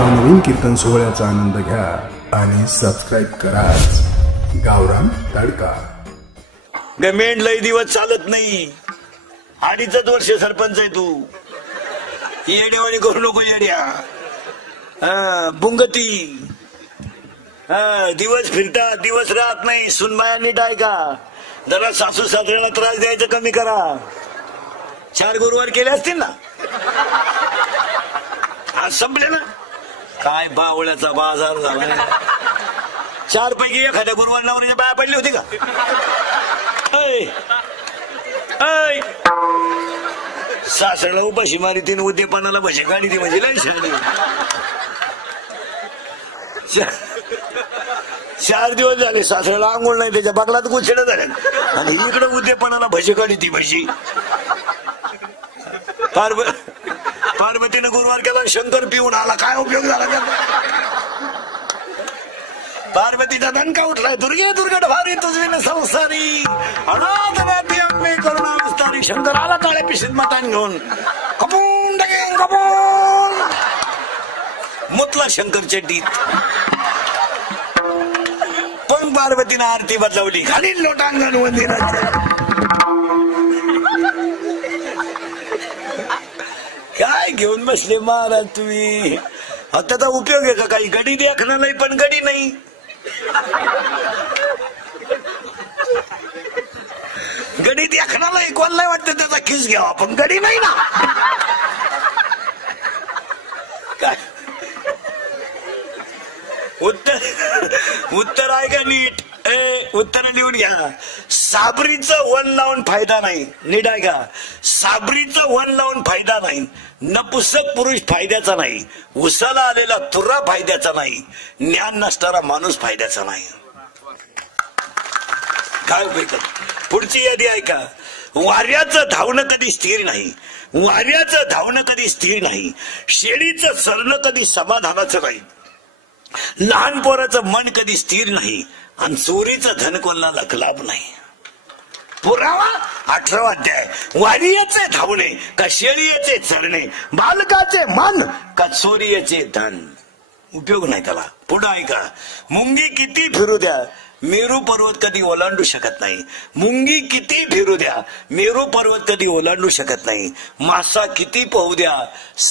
नवनवीन कीर्तन सोहळ्याचा आनंद घ्या आणि सबस्क्राईब करा गावरान तडका। गमेंड लय दिवस चालत नाही, 2.5 वर्ष सरपंच आहे तू। येडेवाणी करू नको येड्या, बुंगती दिवस फिरतात, दिवस राहत नाही। सुनबाया नीट ऐका, जरा सासू सासऱ्याला त्रास द्यायचं कमी करा। 4 गुरुवार केले असतील ना, आज संपले ना। काय बावळ्याचा बाजार झाला। 4 पैकी एखाद्या गुरुवार नवऱ्याच्या बाया पडली होती का? सासऱ्याला उपाशी मारी तीन, उद्यापनाला भजी गाडी ती म्हणजे लय शाळी। 4 दिवस झाले सासऱ्याला आंघोळ नाही, त्याच्या बगलात गुच्छेड झाले, आणि इकडे उद्यापनाला भजी गाडी ती भजी। पार्वतीने गुरुवार केला, शंकर पिऊन आला, काय उपयोग झाला त्याचा? पार्वतीचा दणका उठलाय, दुर्गे दुर्गट भारी तुझविन संसारी, अनाथनाथी अंबे करुणा विस्तारी। शंकर आला काळ्या पिशीत मतान घेऊन, कपून टाकेन कपून, मुतला शंकर चड्डीत। पण पार्वतीनं आरती बदलवली, खाली लोटांगण मंदिरात। काय घेऊन बसले महाराज तुम्ही? त्याचा उपयोग आहे का काही? गडी देखणं नाही, पण गडी नाही। गडी देखणं नाही, कोण नाही वाटतं त्याचा किस घ्यावा, पण गडी नाही ना। काय उत्तर आहे का नीट? उत्तर लिहून घ्या। साबरीचं वन लावून फायदा नाही, नीट आहे का? साबरीचं वन लावून फायदा नाही, नपुसक पुरुष फायद्याचा नाही, उसाला आलेला तुरा फायद्याचा नाही, ज्ञान नसणारा माणूस फायद्याचा नाही। काय उपयोग? पुढची यादी आहे का? वाऱ्याचं धावणं कधी स्थिर नाही, वाऱ्याचं धावणं कधी स्थिर नाही, शेळीचं सरणं कधी समाधानाचं नाही, लहान पोराचं मन कधी स्थिर नाही, आणि चोरीचं धन कोणाला लाभ नाही। पुरावा 18वा अध्याय। वारियाचे धावणे का शेळीचे चरणे, बालकाचे मन का चोरीचे धन, उपयोग नाही त्याला। पुढे ऐका, मुंगी किती फिरू द्या, मेरू पर्वत कधी ओलांडू शकत नाही। मुंगी किती फिरू द्या, मेरू पर्वत कधी ओलांडू शकत नाही। मासा किती पोहू द्या,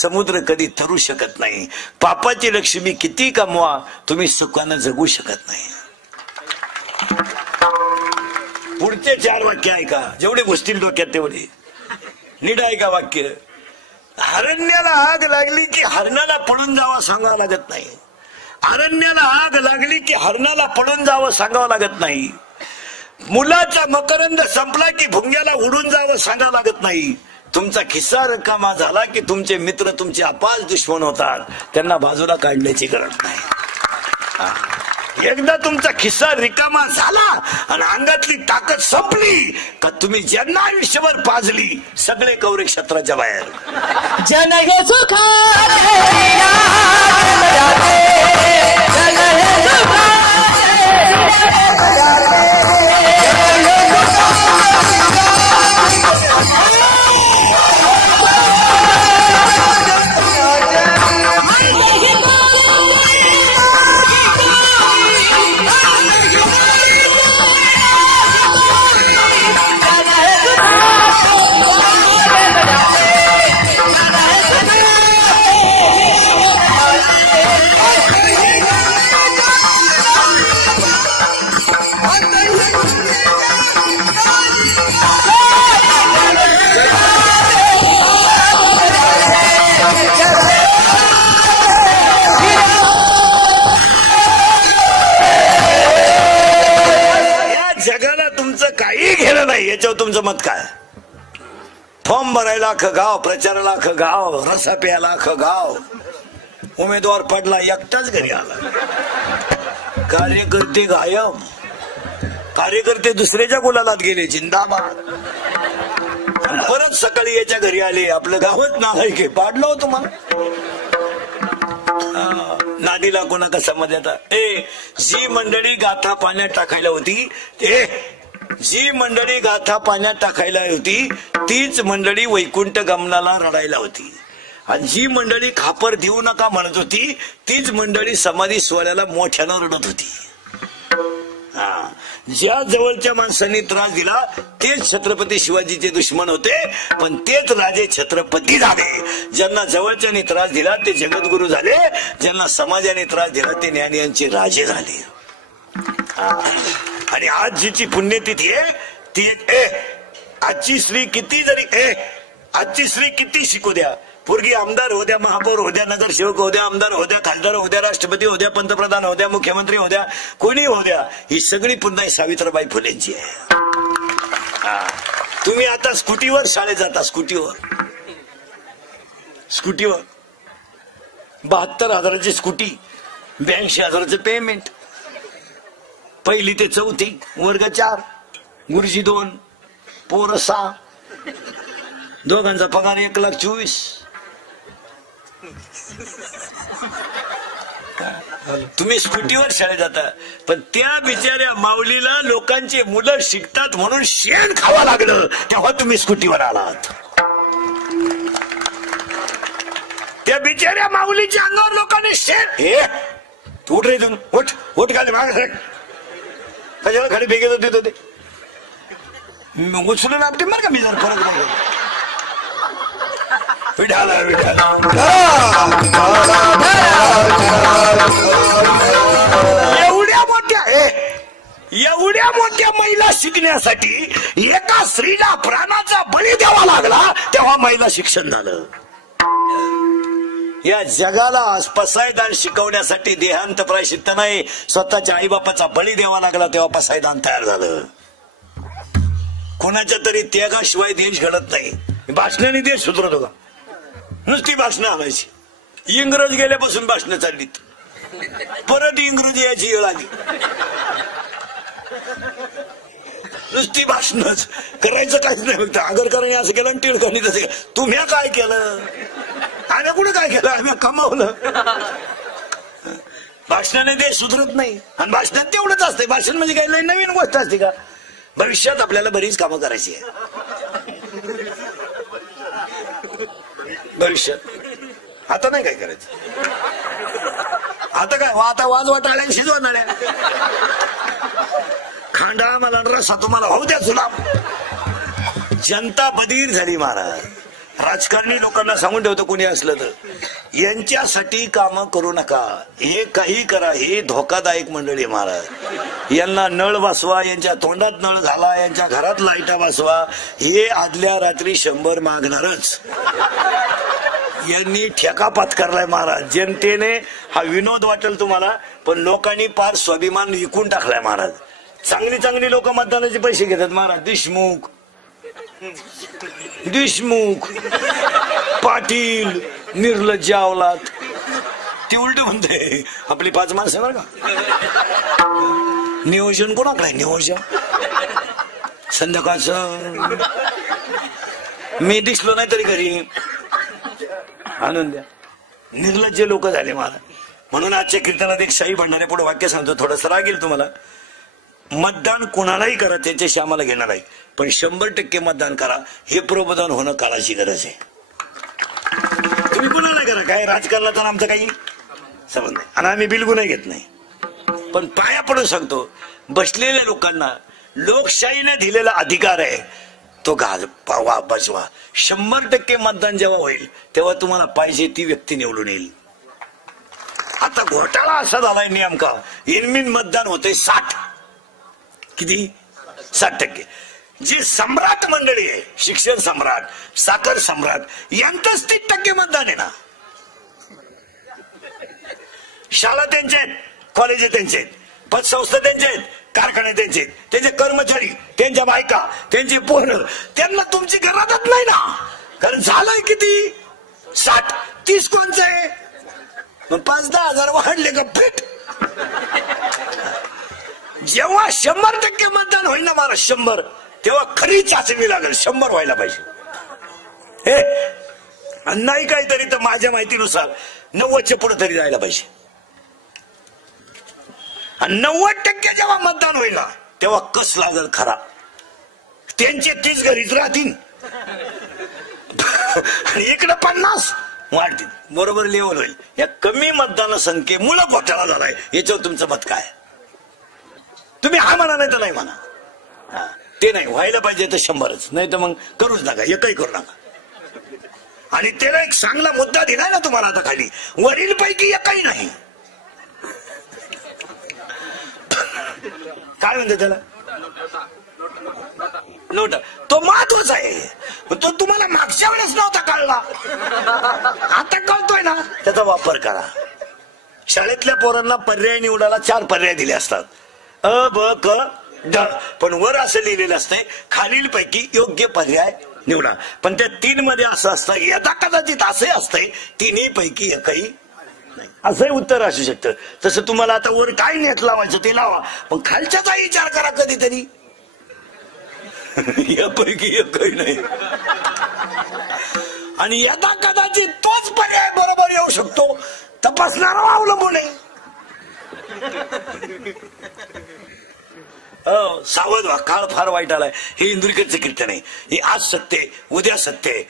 समुद्र कधी तरू शकत नाही। पापाची लक्ष्मी किती कमवा, तुम्ही सुखानं जगू शकत नाही। पुढचे 4 वाक्य ऐका, जेवढे बसतील डोक्यात तेवढे नीट ऐका वाक्य। हरण्याला आग लागली की हरणाला पळून जावं सांगावं लागत नाही। अरण्याला आग लागली की हरणाला पळून जावं सांगावं लागत नाही। मुलाचा मकरंद संपला की भुंग्याला उडून जावं सांगावं लागत नाही। तुमचा खिस्सा रिकामा झाला की तुमचे मित्र तुमचे अपार दुश्मन होतात, त्यांना बाजूला काढण्याची गरज नाही। एकदा तुमचा खिस्सा रिकामा झाला आणि अंगातली ताकद संपली का तुम्ही ज्यांना आयुष्यभर पाजली सगळे कौरे क्षेत्राच्या बाहेर। जन हे सुखा याच्यावर तुमचं मत काय? फॉर्म भरायला अख्खं गाव, प्रचाराला अख्खं गाव, रसा प्यायला अख्खं गाव, उमेदवार पडला एकटाच घरी आला। कार्यकर्ते गायब, कार्यकर्ते दुसऱ्याच्या गुलालात गेले, जिंदाबाद। परत सकाळी याच्या घरी आले, आपलं गावच नालायक पाडलं होतं मला। नादीला कोणा कसा मध्ये आता जी मंडळी गाथा पाण्यात टाकायला होती, जी मंडळी गाथा पाण्यात टाकायला होती तीच मंडळी वैकुंठ गमनाला रडायला होती। आणि जी मंडळी खापर देऊ नका म्हणत होती तीच मंडळी समाधी सोहळ्याला मोठ्यानं रडत होती. ज्या जवळच्या माणसांनी त्रास दिला तेच छत्रपती शिवाजीचे दुश्मन होते, पण तेच राजे छत्रपती झाले. ज्यांना जवळच्याने त्रास दिला ते जगद्गुरु झाले, ज्यांना समाजाने त्रास दिला ते ज्ञानियांचे राजे झाले. आणि आज जीची पुण्यतिथी आहे ती आजची स्त्री किती जरी आजची स्त्री किती शिकू द्या, पोरगी आमदार होत्या, महापौर होत्या, नगरसेवक होत्या, आमदार होत्या, खासदार होत्या, राष्ट्रपती होत्या, पंतप्रधान होत्या, मुख्यमंत्री होत्या, कोणी होत्या, ही सगळी पुन्हा सावित्रीबाई फुलेंची आहे. तुम्ही आता स्कूटीवर शाळेत जाता, स्कूटीवर 72,000ची स्कूटी, 82,000चं पेमेंट, पहिली ते चौथी, वर्ग 4, गुरुजी 2, पोरं 6, दोघांचा पगार 1,24,000. तुम्ही स्कूटीवर शाळेत जाता, पण त्या बिचाऱ्या माऊलीला लोकांची मुलं शिकतात म्हणून शेण खावं लागलं तेव्हा तुम्ही स्कूटीवर आलात. त्या बिचाऱ्या माऊलीच्या अंगावर लोकांनी शेण तू उठ रे, तू उठ खाली मागे कशाला खाली भेगेत होते होते उचलून आपटे मार का मी जर परत बघ एवढ्या मोठ्या महिला शिकण्यासाठी एका स्त्रीला प्राणाचा बळी द्यावा लागला तेव्हा महिला शिक्षण झालं. या जगाला पसायदान शिकवण्यासाठी देहांत प्रायश्चित्त नाही, स्वतःच्या आईबापाचा बळी द्यावा लागला तेव्हा पसायदान तयार झालं. कोणाच्या तरी त्यागाशिवाय देश घडत नाही. भाषणाने देश सुधरत होता, नुसती भाषणं आणायची. इंग्रज गेल्यापासून भाषणं चाललीत, परत इंग्रजी याची वेळ आली, नुसती भाषणच करायचं काहीच नाही. फक्त आगरकरांनी असं केलं आणि टिळकांनी तसं केलं. तुम्ही काय केलं, आम्ही कुठे काय केलं, आम्ही कमावलं. भाषणाने देश सुधरत नाही. आणि भाषणात तेवढंच असते. भाषण म्हणजे काही नवीन गोष्ट असते का? भविष्यात आपल्याला बरीच कामं करायची आहे. भविष्यात आता नाही काय करायचं. आता काय आता वाजवा टाळ्या शिजवणाऱ्या खांडा मला रसा तुम्हाला होऊ द्या जुलाब. जनता बधीर झाली महाराज. राजकारणी लोकांना सांगून ठेवतो कोणी असलं तर यांच्यासाठी काम करू नका, हे काही करा, हे धोकादायक मंडळी महाराज. यांना नळ बसवा, यांच्या तोंडात नळ घाला, यांच्या घरात लाईटा बसवा, हे आदल्या रात्री 100 मागणारच. यांनी ठेका पत्करलाय महाराज. जनतेने हा विनोद वाटेल तुम्हाला, पण लोकांनी पार स्वाभिमान विकून टाकलाय महाराज. चांगली चांगली लोक मतदानाचे पैसे घेतात महाराज. देशमुख पाटील निर्लज्ज अवलाद. ती उलट म्हणते आपली 5 माणसं बरं का. नियोजन कोणाकडे आहे? नियोजन संध्याकाळचं मी दिसलो नाही तरी घरी आणून द्या. निर्लज्ज लोक झाले महाराज. म्हणून आजच्या कीर्तनात एक शाही भंडारे पुढे वाक्य सांगतो, थोडंसं रागेल तुम्हाला. मतदान कोणालाही करा, त्याच्याशी आम्हाला घेणार नाही, पण 100% मतदान करा. हे प्रबोधन होणं काळाची गरज आहे. तुम्ही कोणाला करा, काय राजकारणाचा आमचा काही संबंध नाही आणि आम्ही बिलकुलही घेत नाही. पण पाया पडून सांगतो, बसलेल्या लोकांना लोकशाहीने दिलेला अधिकार आहे तो घाल पावा बसवा. 100% मतदान जेव्हा होईल तेव्हा तुम्हाला पाहिजे ती व्यक्ती निवडून येईल. आता घोटाळा असा झालाय नेमका, इनमिन मतदान होते 60. किती? 60%. जी सम्राट मंडळी आहे, शिक्षण सम्राट, साखर सम्राट, यांचंच 30% मतदान आहे ना. शाळा त्यांचे आहेत, कॉलेज त्यांचे आहेत, पतसंस्था त्यांचे आहेत, कारखाने त्यांचे, त्यांचे कर्मचारी, त्यांच्या बायका, त्यांचे पोरं, त्यांना तुमची गरजच नाही ना. कारण झालंय किती? 60. 30 कोणचं आहे? मग 5-10 हजार वाढले का फिट. जेव्हा 100% मतदान होईल ना महाराज, 100, तेव्हा खरी चाचणी लागेल. 100 व्हायला पाहिजे. हे नाही काहीतरी तर माझ्या माहितीनुसार 90च्या पुढे तरी जायला पाहिजे. आणि 90% जेव्हा मतदान होईल ना तेव्हा कस लागल खरा. त्यांचे 30 घरीच राहतील आणि इकडे 50 वाढतील, बरोबर लेवल होईल. या कमी मतदान संख्येमुळे घोटाळा झालाय, याच्यावर तुमचं मत काय? तुम्ही हा म्हणा नाही तर नाही म्हणा. ते नाही व्हायला पाहिजे तर 100च, नाही तर मग करूच नका, एकही करू नका. आणि त्याला एक चांगला मुद्दा दिलाय ना तुम्हाला आता खाली, वरील पैकी एकही नाही. काय म्हणते त्याला? नोटा. तो महत्वाचा आहे, तो तुम्हाला मागच्या वेळेस नव्हता कळला, आता कळतोय ना, त्याचा वापर करा. शाळेतल्या पोरांना पर्याय निवडायला 4 पर्याय दिले असतात, अ ब क ड, पण वर असं लिहिलेलं असतंय खालील पैकी योग्य पर्याय निवडा. पण त्या 3 मध्ये असं असतं, यदा कदाचित असंही असतंय 3 पैकी एकही नाही, असंही उत्तर असू शकतं. तसं तुम्हाला आता वर काय नेट लावायचं ते लावा, पण खालच्याचा विचार करा कधीतरी, यापैकी एकही नाही. आणि यदा कदाचित तोच पर्याय बरोबर येऊ शकतो, तपासणारा अवलंबून आहे. सावध व्हा, काळ फार वाईट आलाय. हे इंदुरीकरचं कीर्तन आहे. हे आज सत्य आहे, उद्या सत्य आहे,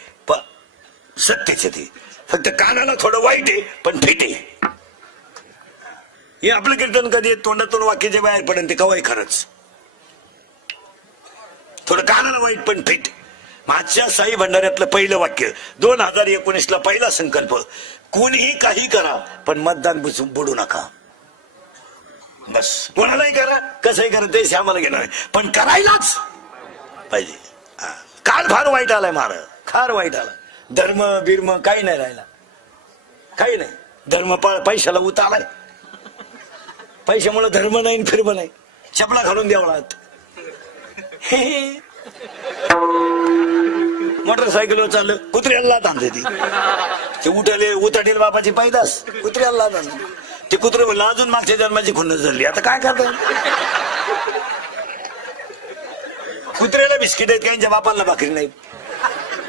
सत्यच आहे. ते फक्त कानाला थोडं वाईट आहे पण फिट आहे. हे आपलं कीर्तन कधी तोंडातून वाक्याच्या बाहेर पडेल ते कवाय खरंच, थोडं कानाला वाईट पण फिट. मागच्या साई भंडाऱ्यातलं पहिलं वाक्य 2019ला पहिला संकल्प, कोणीही काही करा पण मतदान बुडू नका. बस कोणालाही करा, कसंही करा, ते आम्हाला घेणार आहे, पण करायलाच पाहिजे. काळ फार वाईट आलाय महाराज, फार वाईट आला. धर्म बिर्म काही नाही राहिला, काही नाही. धर्म पैशाला उत आलाय, पैशामुळे धर्म नाही फिरम नाही. चपला घालून द्यावं, मोटरसायकलवर चाललं कुत्र्याला आणते ती उठाले उताटेल बापाची पैदास कुत्र्याला आणते. ते कुत्रे म्हणलं अजून मागच्या जन्माची खुन्नस झाली, आता काय करतात? कुत्र्याला बिस्किट आहेत, काहींच्या बापाला भाकरी नाही.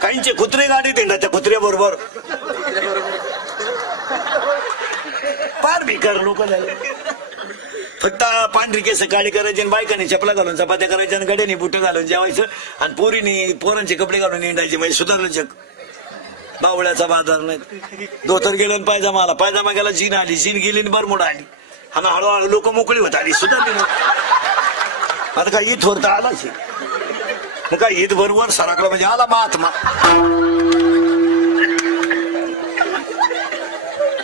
काहींचे कुत्रे गाडीत येणार त्या कुत्र्या बरोबर, फार भिकार लोक झाले. फक्त पांढरी केस काळी करायची आणि बायकाने चपला घालून चपात्या करायच्या आणि गड्याने बुट घालून जेवायचं आणि पोरीने पोरांचे कपडे घालून हिंडायचे. म्हणजे सुधारलं जग. बावळ्याचा बाजार नाही. धोतर गेलं पायजामा आला, पायजामा गेला जीन आली, जीन गेली बरमुडा आली, आणि हळूहळू लोक मोकळी होत आली, सुधारली. आता काय ईद वरता आलाच, मग काय ईद बरोबर सराकला म्हणजे आला महात्मा.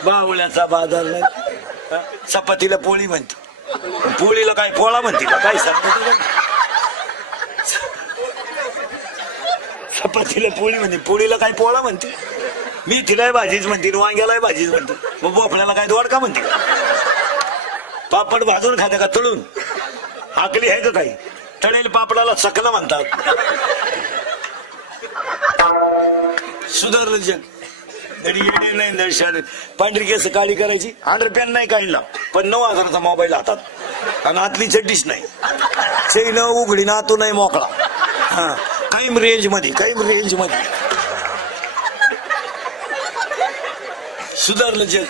बावळ्याचा बाजार नाही. चपातीला पोळी म्हणते, पोळीला काय पोळा म्हणते का काय सांगतो? चपातीला पोळी म्हणते, पोळीला काय पोळा म्हणते. मी तिलाही भाजीच म्हणते, वांग्यालाही भाजीच म्हणते, मग बोफळ्याला काय दोडका म्हणते का? पापड भाजून खाते का तळून? आकली आहे का काही? तळेल पापडाला चकला म्हणतात. सुधारलं जग. येडे नाही दर्शन. पांढरी केस काळी करायची, अंडरपॅन नाही काढला, पण 9,000चा मोबाईल हातात आणि आतली चड्डीच नाही, चैन उघडी ना तो नाही मोकळा. हा, कायम रेंज मध्ये, कायम रेंज मध्ये. सुधारलं जग.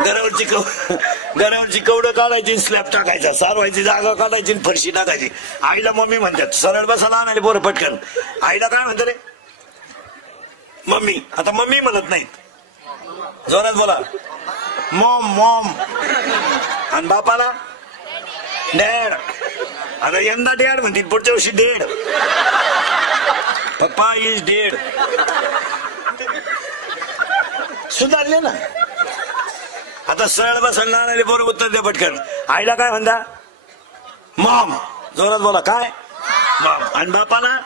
घरावरची कवडं काढायची, स्लॅब टाकायचा, सारवायची जागा काढायची, फरशी टाकायची. आईला मम्मी म्हणतात, सरळ बसायला आणायला पोरं पटकन. आईला काय म्हणतात रे? मम्मी. आता मम्मी म्हणत नाहीत, जोरात बोला, मॉम मॉम. आणि बापाला डॅड. आता यंदा डॅड म्हणतील, पुढच्या वर्षी डेड. पप्पा इज डेड. सुधारले ना. आता सरळ बसायला आणायला पोरं उत्तर द्या पटकन. आईला काय म्हणता? मॉम. जोरात बोला, काय? मॉम. आणि बापाला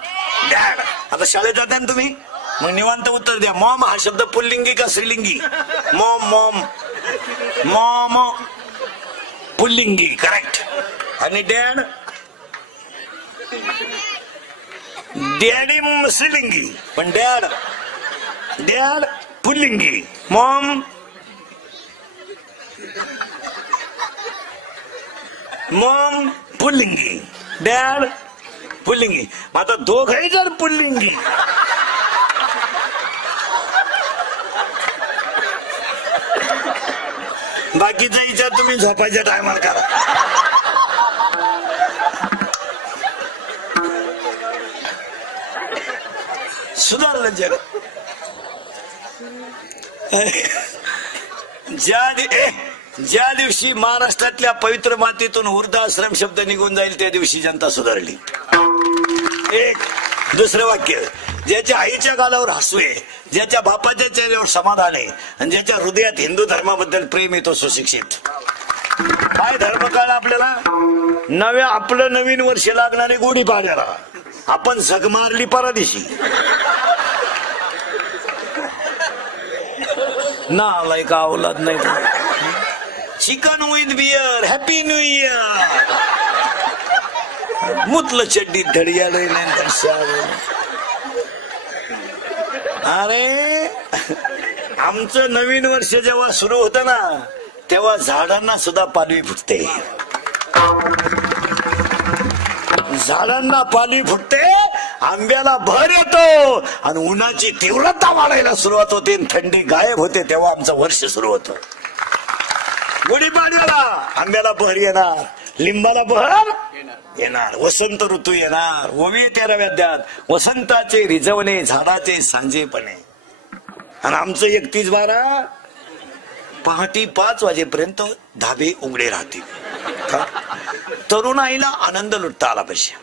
डॅड. आता शाळेत जाता ना तुम्ही, मग निवांत उत्तर द्या. मॉम हा शब्द पुल्लिंगी का स्त्रीलिंगी? मॉम मॉम मॉम पुल्लिंगी, करेक्ट. आणि डॅड? डॅडी स्त्रीलिंगी, पण डॅड डॅड पुल्लिंगी. मॉम मॉम पुल्लिंगी, डॅड पुल्लिंगी. आता दोघही जर पुल्लिंगी, बाकीचा विचार तुम्ही झोपायच्या टायमाला करा. सुधारलं जग. ज्या दिवशी महाराष्ट्रातल्या पवित्र मातीतून वृद्धाश्रम शब्द निघून जाईल त्या दिवशी जनता सुधारली. एक दुसरं वाक्य, ज्याच्या आईच्या गालावर हसू आहे, ज्याच्या बापाच्या चेहऱ्यावर समाधान आहे आणि ज्याच्या हृदयात हिंदू धर्माबद्दल प्रेम आहे तो सुशिक्षित. काय धर्म काळ आपल्याला आपलं नवीन वर्ष लागणारे गुढीपाडव्याला आपण झग मारली परदिशी ना आलाय का औलाद नाही. Chicken with beer happy new year मुतलं चड्डीत धडिया. अरे आमचं नवीन वर्ष जेव्हा सुरू होतं ना तेव्हा झाडांना सुद्धा पालवी फुटते. झाडांना पालवी फुटते, आंब्याला भर येतो आणि उन्हाची तीव्रता वाढायला सुरुवात होते, थंडी गायब होते, तेव्हा आमचं वर्ष सुरू होतं. गुढीपाडव्याला आंब्याला बहर येणार, लिंबाला बहर येणार, वसंत ऋतू येणार, ओवी 13व्या अध्यायात वसंताचे रिजवणे झाडाचे सांजेपणे. आणि आमचं 31/12 पहाटे 5 वाजेपर्यंत धाबे उघडे राहतील. तरुणाईला आनंद लुटता आला पाहिजे.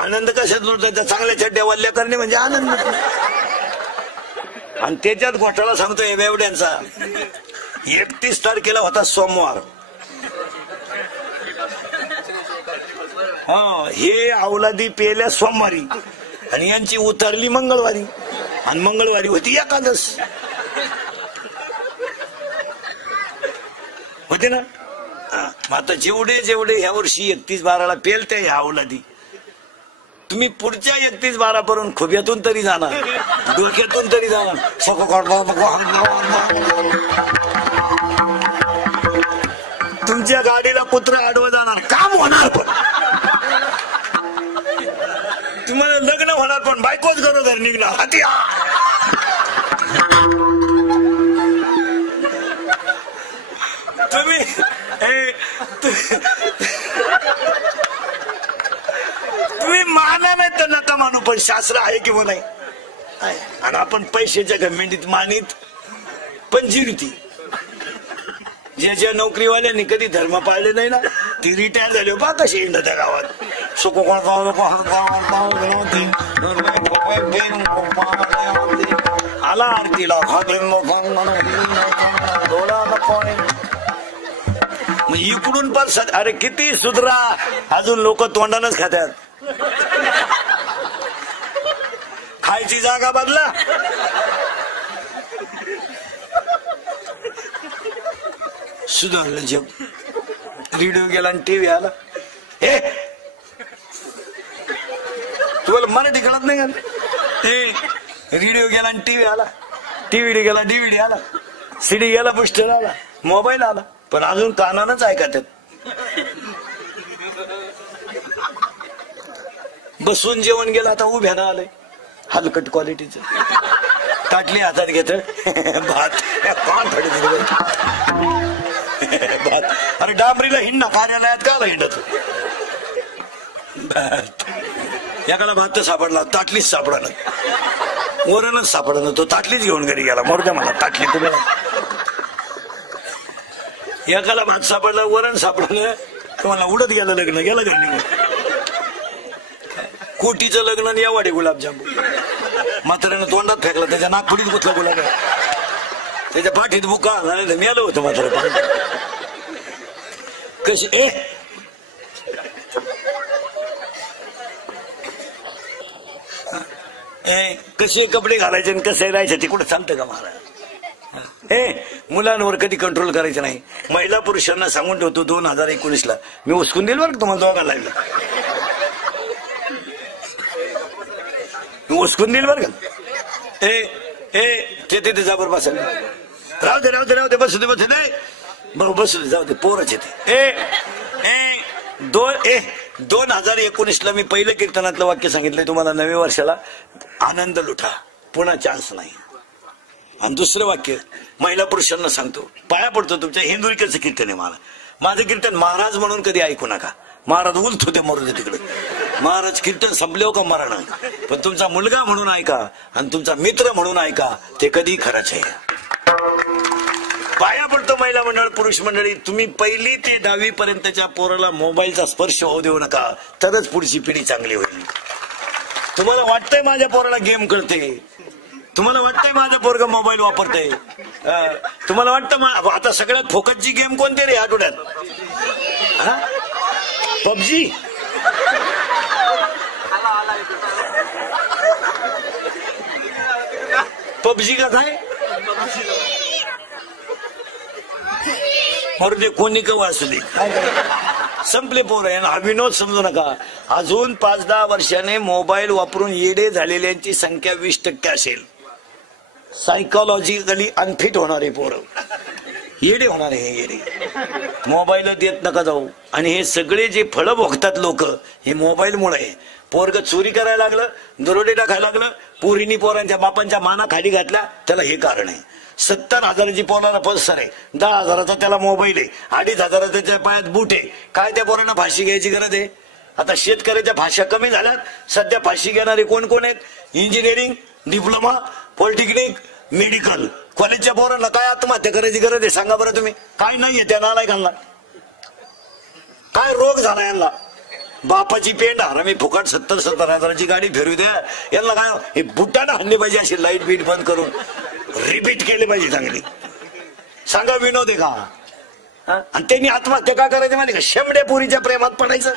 आनंद कशात लुटायचा? चांगल्या चड्ड्या वल्ल्या करणे म्हणजे आनंद. आणि त्याच्यात घोटाळा सांगतोय बेवड्यांचा. 31 तारखेला होता सोमवार. हे अवलादी पेल्या सोमवारी आणि यांची उतरली मंगळवारी आणि मंगळवारी होती एकादश होते ना. आता जेवढे जेवढे ह्या वर्षी 31/12 पेलते ह्या अवलादी, तुम्ही पुढच्या 31/12 पर्यंत खुब्यातून तरी जाणार, डोक्यातून तरी जाणार. तुमच्या गाडीला कुत्र आडवं जाणार, काम होणार पण तुम्हाला लग्न होणार पण बायकोच गरोदर निघणार. हाती तुम्ही माना नाही तर नका मानू, पण शास्त्र आहे किंवा नाही. आणि आपण पैशाच्या घमेंडीत मानित पण जिरती. ज्या नोकरीवाल्यांनी कधी धर्म पाळले नाही ना ती रिटायर झाले बा कशी इंड त्या गावात. आला आरतीला इकडून पण अरे किती सुधरा, अजून लोक तोंडानच खात्यात. खायची जागा बदला. सुधारलं जग. रेडिओ गेला आणि टीव्ही आला. हे तुम्हाला मराठी कळत नाही का? रेडिओ गेला आणि टीव्ही आला, टीव्ही गेला डीव्हीडी आला, सीडी गेला बुस्टर आला, मोबाईल आला, पण अजून कानानच ऐकत. बसून जेवण गेलं आता उभ्यानं आलंय हलकट क्वालिटीचं. ताटली हातात घेत भात भात. अरे डांबरीला हिंडा कार्यालयात का हिंडत? याकडा भात तर सापडला, ताटलीच सापडा, वरणच सापडा, तो ताटलीच घेऊन घरी गेला. मोरद्या मला ताटली तुम्हाला. एकाला भात सापडला, वरण सापडलं, तुम्हाला उडत गेलं लग्न, गेलं घरी. कोटीचं लग्न आणि यावाडे गुलाबजामू. म्हाताऱ्यानं तोंडात फेकलं, त्याच्या नागपुडीत गुतला गुलाब, त्याच्या पाठीत बुका मिळालं होतं म्हातारा. कशी कसे कपडे घालायचे आणि कसे राहायचे ते कुठं चालतं का महाराज? मुलांवर कधी कंट्रोल करायचं नाही. महिला पुरुषांना सांगून ठेवतो 2019ला मी उचकून देईल बरं तुम्हाला दोघांना. उचकून देईल बरं का. ते तिथे जा बरं बसायला. राहू दे राहू दे राहू दे, बसू दे बसू दे भाऊ, बसू दे, जाऊ दे, पोरच येते. 2019ला मी पहिलं कीर्तनातलं वाक्य सांगितलंय तुम्हाला, नव्या वर्षाला आनंद लुटा, पुन्हा चान्स नाही. आणि दुसरं वाक्य महिला पुरुषांना सांगतो, पाया पडतो तुमच्या. हिंदुरिकेचं कीर्तन आहे मला. माझं कीर्तन महाराज म्हणून कधी ऐकू नका. महाराज उलतो ते मरू दे तिकडे. महाराज कीर्तन संपल्यावर का मरण, पण तुमचा मुलगा म्हणून ऐका आणि तुमचा मित्र म्हणून ऐका, ते कधी खरंच आहे. पाया पडतो महिला मंडळ, पुरुष मंडळी, तुम्ही 1ली ते 10वी पर्यंतच्या पोराला मोबाईलचा स्पर्श होऊ देऊ नका, तरच पुढची पिढी चांगली होईल. तुम्हाला वाटतंय माझ्या पोराला गेम कळते, तुम्हाला वाटतंय माझा पोरगा मोबाईल वापरते, तुम्हाला वाटतं आता सगळ्यात फोकसची गेम कोणती रे आठवड्यात? पबजी. पबजी का काय मोरदे कोणी कवा असू दे, संपले पोर आहे. हा विनोद समजू नका. अजून 5-10 वर्षाने मोबाईल वापरून येडे झालेल्यांची संख्या 20% असेल. सायकोलॉजिकली अनफिट होणारे पोरं येडे होणारे, हे येडे. मोबाईल देत नका जाऊ. आणि हे सगळे जे फळं भोगतात लोक, हे मोबाईलमुळे. पोरग चोरी करायला लागलं, दरोडे टाकायला लागलं, पोरीनी पोरांच्या बापांच्या माना खाली घातल्या, त्याला हे कारण आहे. 70,000ची पोराला पल्सर आहे, 10,000चा त्याला मोबाईल आहे, 2,500 त्याच्या पायात बूट आहे. काय त्या पोरांना फाशी घ्यायची गरज आहे? आता शेतकऱ्याच्या फाश्या कमी झाल्यात. सध्या फाशी घेणारे कोण कोण आहेत? इंजिनिअरिंग, डिप्लोमा, पॉलिटेक्निक, मेडिकल कॉलेजच्या पोरांना काय आत्महत्या करायची गरज आहे सांगा बरं तुम्ही? काय नाहीये त्या नालायकांना? काय रोग झाला यांना? बापाची पेंड हरामी फुकट 70,000-70,000ची गाडी फिरू द्या यांना. काय हे बुटाने हाणले पाहिजे, अशी लाईट बीट बंद करून रिपीट केले पाहिजे चांगली. सांगा विनोद आहे का? आणि त्यांनी आत्महत्या का करायची माहिती का? शेंबड्या पुरीच्या प्रेमात पडायचं.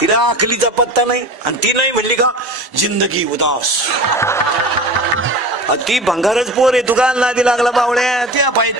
तिला अकलीचा पत्ता नाही आणि ती नाही म्हणली का जिंदगी उदास. ती भंगारच पोर आहे, तू का नादी लागला बावळ्या? त्या पाय